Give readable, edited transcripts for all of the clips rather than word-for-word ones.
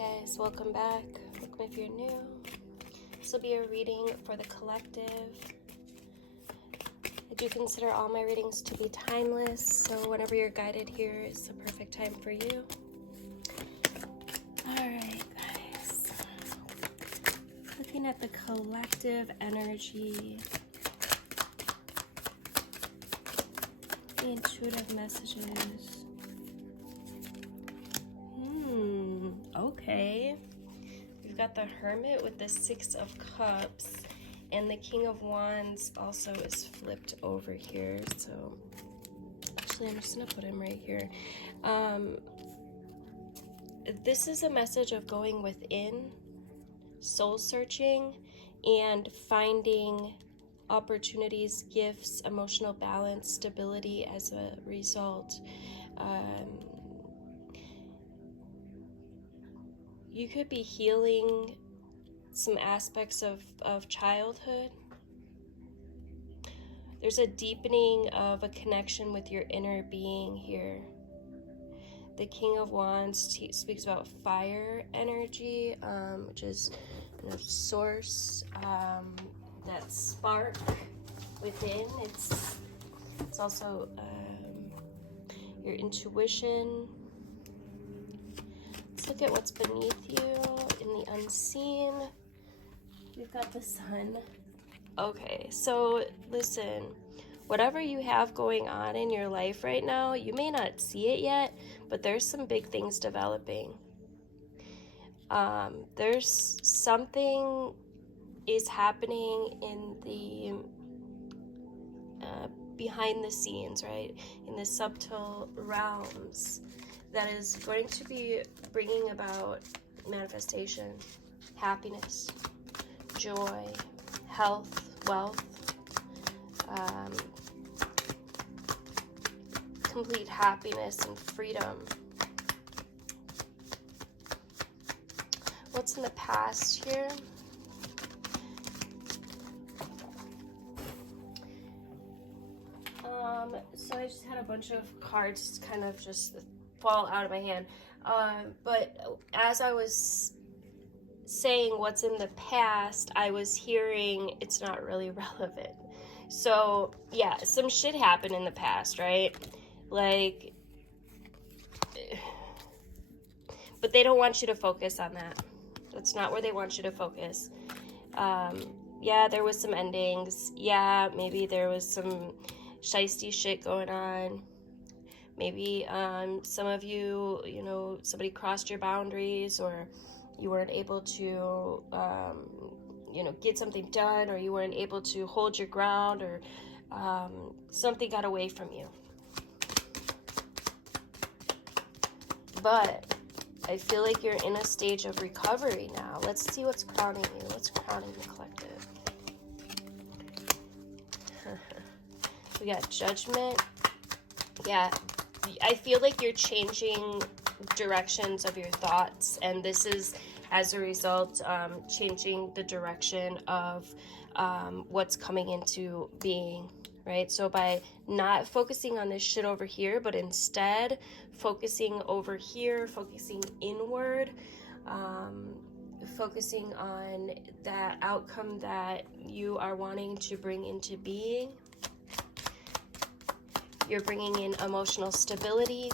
Guys, welcome back. Welcome if you're new. This will be a reading for the collective. I do consider all my readings to be timeless, so whenever you're guided here is the perfect time for you. Alright, guys. Looking at the collective energy, the intuitive messages. Okay. We've got the Hermit with the Six of Cups, and the King of Wands also is flipped over here. So actually, I'm just gonna put him right here. This is a message of going within, soul searching, and finding opportunities, gifts, emotional balance, stability as a result. You could be healing some aspects of childhood. There's a deepening of a connection with your inner being here. The King of Wands speaks about fire energy, which is, source, that spark within. It's also your intuition. Let's look at what's beneath you in the unseen. We've got the Sun. Okay, so listen, whatever you have going on in your life right now, you may not see it yet, but there's some big things developing. There's something is happening in the behind the scenes, right? In the subtle realms that is going to be bringing about manifestation, happiness, joy, health, wealth, complete happiness and freedom. What's in the past here? So I just had a bunch of cards kind of just fall out of my hand. But as I was saying what's in the past, I was hearing it's not really relevant. So yeah, some shit happened in the past, right? Like, but they don't want you to focus on that. That's not where they want you to focus. Yeah, there was some endings. Yeah, maybe there was some shiesty shit going on. Maybe some of you, somebody crossed your boundaries, or you weren't able to, get something done, or you weren't able to hold your ground, or something got away from you. But I feel like you're in a stage of recovery now. Let's see what's crowning you. What's crowning the collective? We got Judgment. Yeah, I feel like you're changing directions of your thoughts, and this is as a result changing the direction of what's coming into being, right? So by not focusing on this shit over here, but instead focusing over here, focusing inward, focusing on that outcome that you are wanting to bring into being. You're bringing in emotional stability,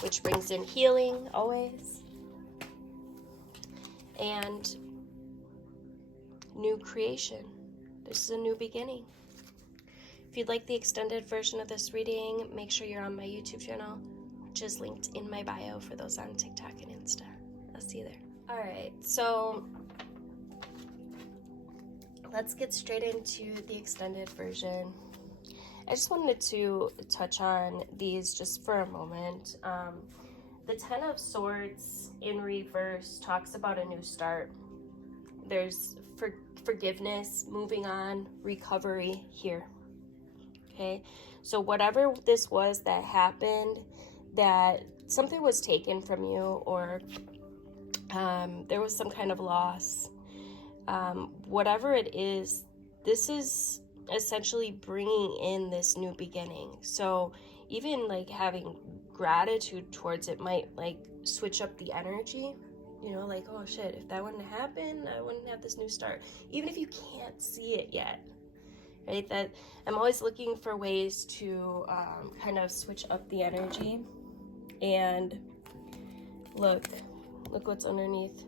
which brings in healing always, and new creation. This is a new beginning. If you'd like the extended version of this reading, make sure you're on my YouTube channel, which is linked in my bio for those on TikTok and Insta. I'll see you there. All right, so let's get straight into the extended version. I just wanted to touch on these just for a moment. The Ten of Swords in reverse talks about a new start. There's forgiveness, moving on, recovery here. Okay, so whatever this was that happened, that something was taken from you, or there was some kind of loss, whatever it is, this is essentially bringing in this new beginning. So even like having gratitude towards it might like switch up the energy. You know, like, oh shit, if that wouldn't happen, I wouldn't have this new start. Even if you can't see it yet, right? That I'm always looking for ways to kind of switch up the energy. And look what's underneath.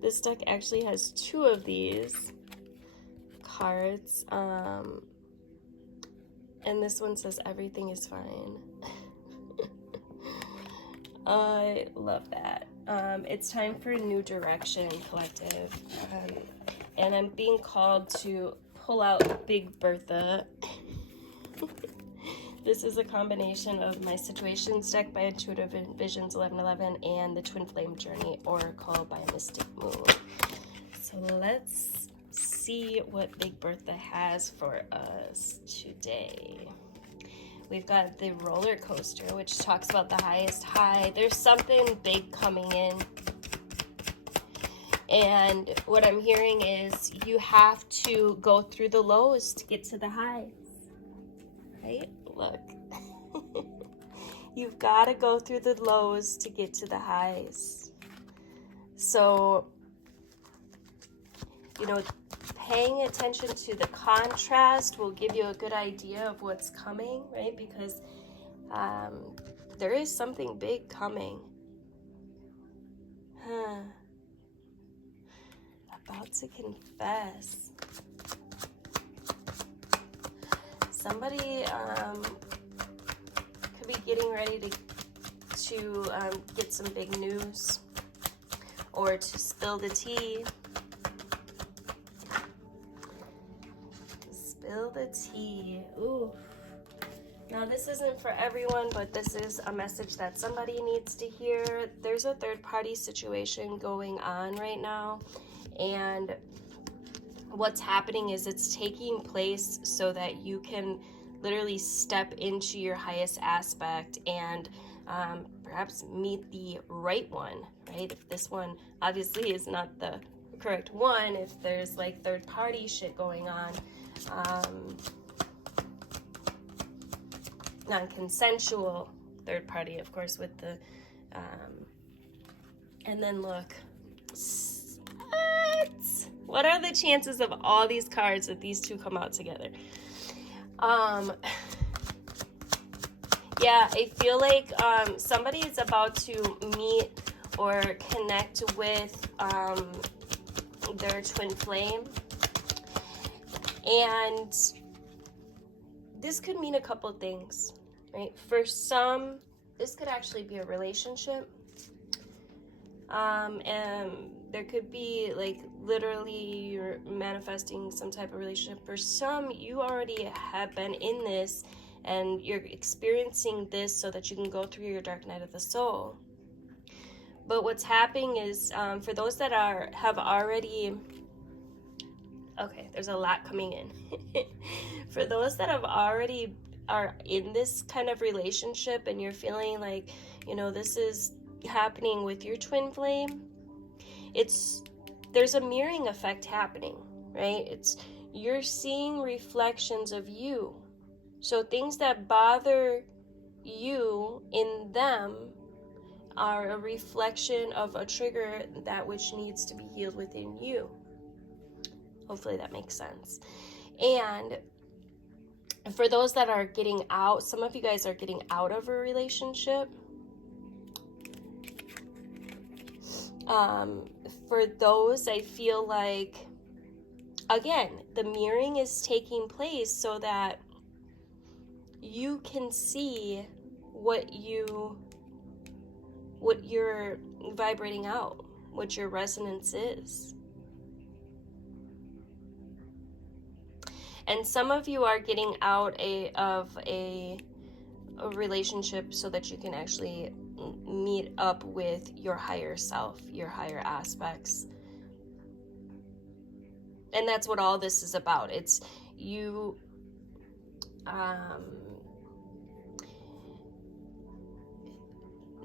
This deck actually has 2 of these cards. And this one says everything is fine. I love that. It's time for a new direction, collective. And I'm being called to pull out Big Bertha. This is a combination of my Situations deck by Intuitive Visions 1111 and the Twin Flame Journey Oracle by Mystic Moon. So let's see what Big Bertha has for us today. We've got the roller coaster, which talks about the highest high. There's something big coming in. And what I'm hearing is you have to go through the lows to get to the highs. Right? Look. You've got to go through the lows to get to the highs. So, you know, paying attention to the contrast will give you a good idea of what's coming, right? Because there is something big coming. About to confess. Somebody could be getting ready to get some big news or to spill the tea. Spill the tea. Ooh. Now this isn't for everyone, but this is a message that somebody needs to hear. There's a third-party situation going on right now, and what's happening is it's taking place so that you can literally step into your highest aspect and perhaps meet the right one, right? If this one obviously is not the correct one, if there's like third-party shit going on, non-consensual third party, of course, with the and then look, what are the chances of all these cards that these two come out together? Yeah, I feel like somebody is about to meet or connect with their twin flame. And this could mean a couple things, right? For some, this could actually be a relationship. And there could be like literally you're manifesting some type of relationship. For some, you already have been in this and you're experiencing this so that you can go through your dark night of the soul. But what's happening is for those that have already, okay, there's a lot coming in. For those that have already are in this kind of relationship and you're feeling like, you know, this is happening with your twin flame, there's a mirroring effect happening, right? You're seeing reflections of you. So things that bother you in them are a reflection of a trigger that which needs to be healed within you. Hopefully that makes sense. And for those that are getting out, some of you guys are getting out of a relationship. For those, I feel like, again, the mirroring is taking place so that you can see what you're vibrating out, what your resonance is. And some of you are getting out of a relationship so that you can actually meet up with your higher self, your higher aspects. And that's what all this is about. It's you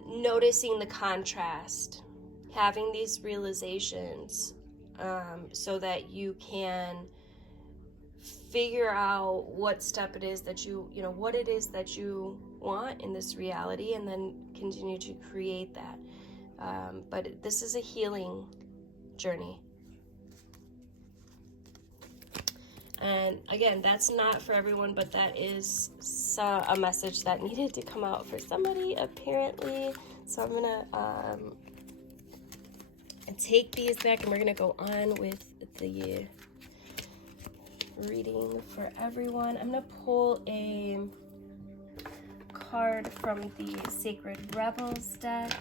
noticing the contrast, having these realizations so that you can figure out what step it is that you know, what it is that you want in this reality, and then continue to create that. But this is a healing journey. And again, that's not for everyone, but that is a message that needed to come out for somebody, apparently. So I'm gonna take these back, and we're gonna go on with the reading for everyone. I'm gonna pull a card from the Sacred Rebels deck.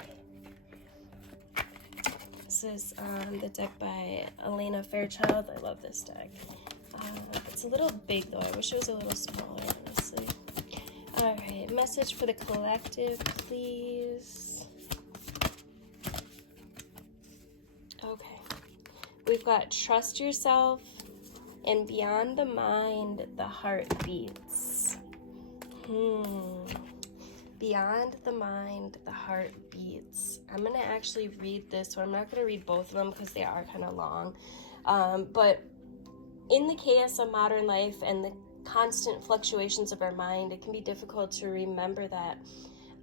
This is the deck by Elena Fairchild. I love this deck. It's a little big though. I wish it was a little smaller, honestly. All right, message for the collective, please. Okay, we've got trust yourself, and beyond the mind, the heart beats. Beyond the mind, the heart beats. I'm gonna actually read this one. I'm not gonna read both of them because they are kind of long. But in the chaos of modern life and the constant fluctuations of our mind, it can be difficult to remember that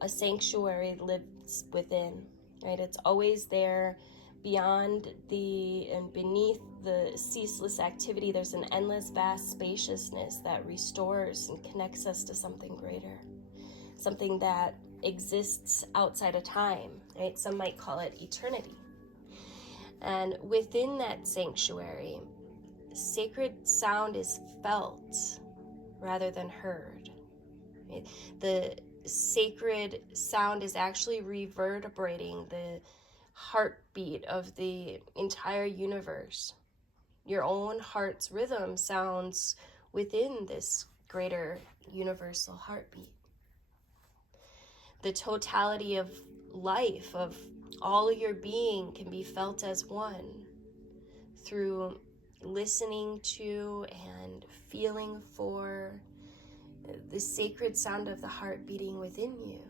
a sanctuary lives within, right? It's always there. Beyond and beneath the ceaseless activity, there's an endless, vast spaciousness that restores and connects us to something greater, something that exists outside of time, right? Some might call it eternity. And within that sanctuary, sacred sound is felt rather than heard. Right? The sacred sound is actually reverberating the heartbeat of the entire universe. Your own heart's rhythm sounds within this greater universal heartbeat. The totality of life, of all of your being, can be felt as one through listening to and feeling for the sacred sound of the heart beating within you.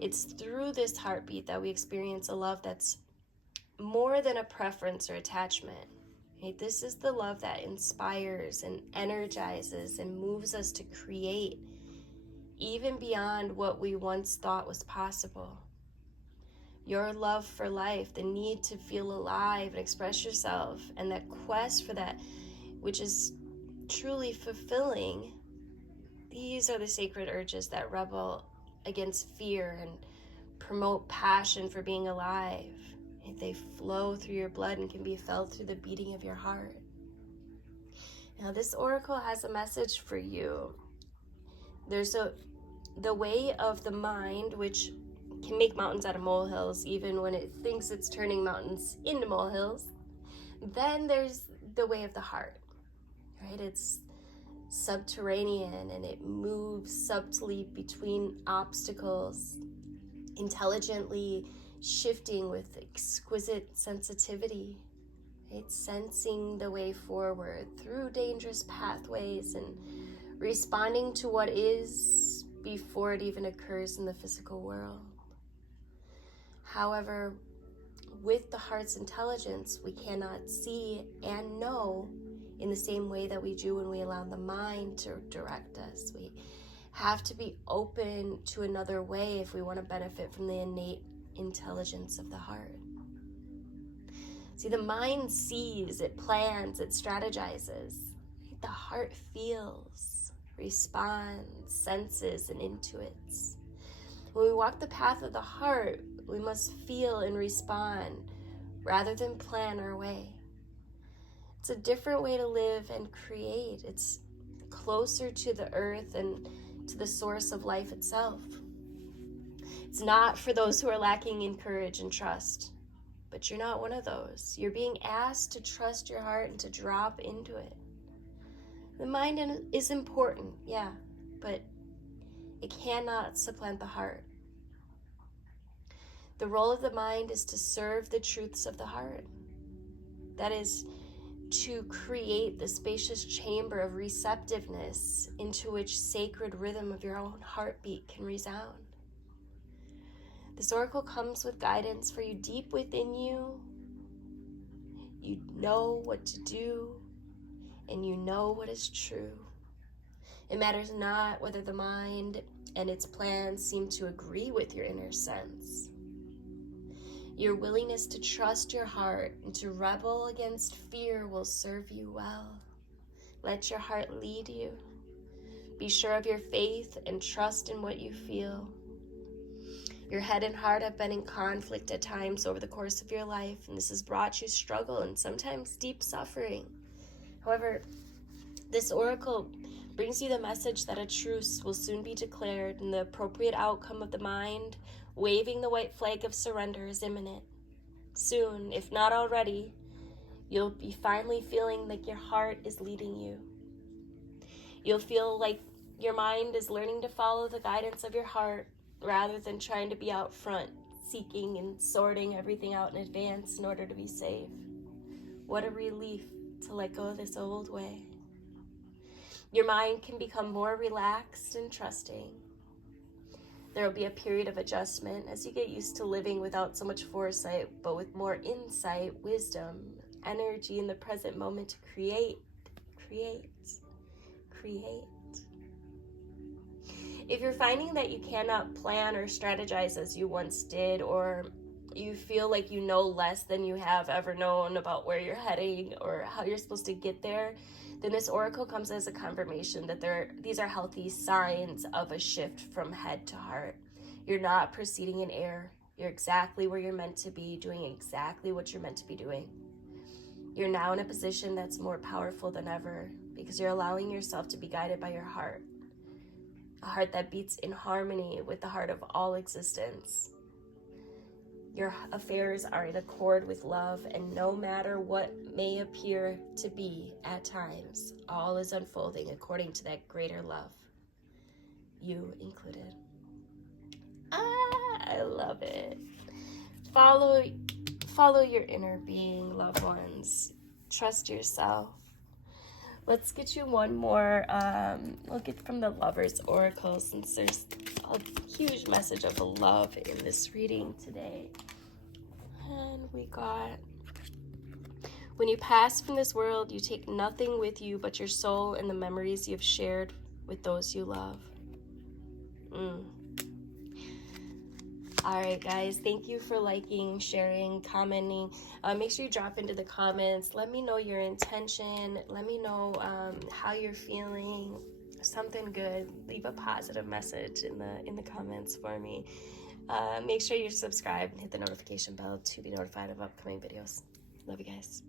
It's through this heartbeat that we experience a love that's more than a preference or attachment. Right? This is the love that inspires and energizes and moves us to create even beyond what we once thought was possible. Your love for life, the need to feel alive and express yourself, and that quest for that which is truly fulfilling, these are the sacred urges that rebel against fear and promote passion for being alive. They flow through your blood and can be felt through the beating of your heart. Now, this oracle has a message for you. There's the way of the mind, which can make mountains out of molehills, even when it thinks it's turning mountains into molehills. Then there's the way of the heart, right? It's subterranean, and it moves subtly between obstacles, intelligently shifting with exquisite sensitivity, right? Sensing the way forward through dangerous pathways and responding to what is before it even occurs in the physical world. However, with the heart's intelligence, we cannot see and know in the same way that we do when we allow the mind to direct us. We have to be open to another way if we want to benefit from the innate intelligence of the heart. See, the mind sees, it plans, it strategizes. The heart feels, responds, senses, and intuits. When we walk the path of the heart, we must feel and respond rather than plan our way. It's a different way to live and create. It's closer to the earth and to the source of life itself. It's not for those who are lacking in courage and trust, but you're not one of those. You're being asked to trust your heart and to drop into it. The mind is important, yeah, but it cannot supplant the heart. The role of the mind is to serve the truths of the heart. That is, to create the spacious chamber of receptiveness into which sacred rhythm of your own heartbeat can resound. This oracle comes with guidance for you deep within you. You know what to do, and you know what is true. It matters not whether the mind and its plans seem to agree with your inner sense. Your willingness to trust your heart and to rebel against fear will serve you well. Let your heart lead you. Be sure of your faith and trust in what you feel. Your head and heart have been in conflict at times over the course of your life, and this has brought you struggle and sometimes deep suffering. However, this oracle brings you the message that a truce will soon be declared, and the appropriate outcome of the mind waving the white flag of surrender is imminent. Soon, if not already, you'll be finally feeling like your heart is leading you. You'll feel like your mind is learning to follow the guidance of your heart rather than trying to be out front, seeking and sorting everything out in advance in order to be safe. What a relief to let go of this old way. Your mind can become more relaxed and trusting. There will be a period of adjustment as you get used to living without so much foresight, but with more insight, wisdom, energy in the present moment to create. If you're finding that you cannot plan or strategize as you once did, or you feel like you know less than you have ever known about where you're heading or how you're supposed to get there, then this oracle comes as a confirmation that these are healthy signs of a shift from head to heart. You're not proceeding in air. You're exactly where you're meant to be, doing exactly what you're meant to be doing. You're now in a position that's more powerful than ever because you're allowing yourself to be guided by your heart. A heart that beats in harmony with the heart of all existence. Your affairs are in accord with love, and no matter what may appear to be at times, all is unfolding according to that greater love, you included. I love it. Follow your inner being, loved ones. Trust yourself. Let's get you one more. We'll get from the Lovers Oracle, since there's a huge message of love in this reading today. And we got, when you pass from this world, you take nothing with you but your soul and the memories you've shared with those you love. All right, guys, thank you for liking, sharing, commenting. Make sure you drop into the comments. Let me know your intention. Let me know how you're feeling. Something good. Leave a positive message in the comments for me. Make sure you're subscribed and hit the notification bell to be notified of upcoming videos. Love you guys.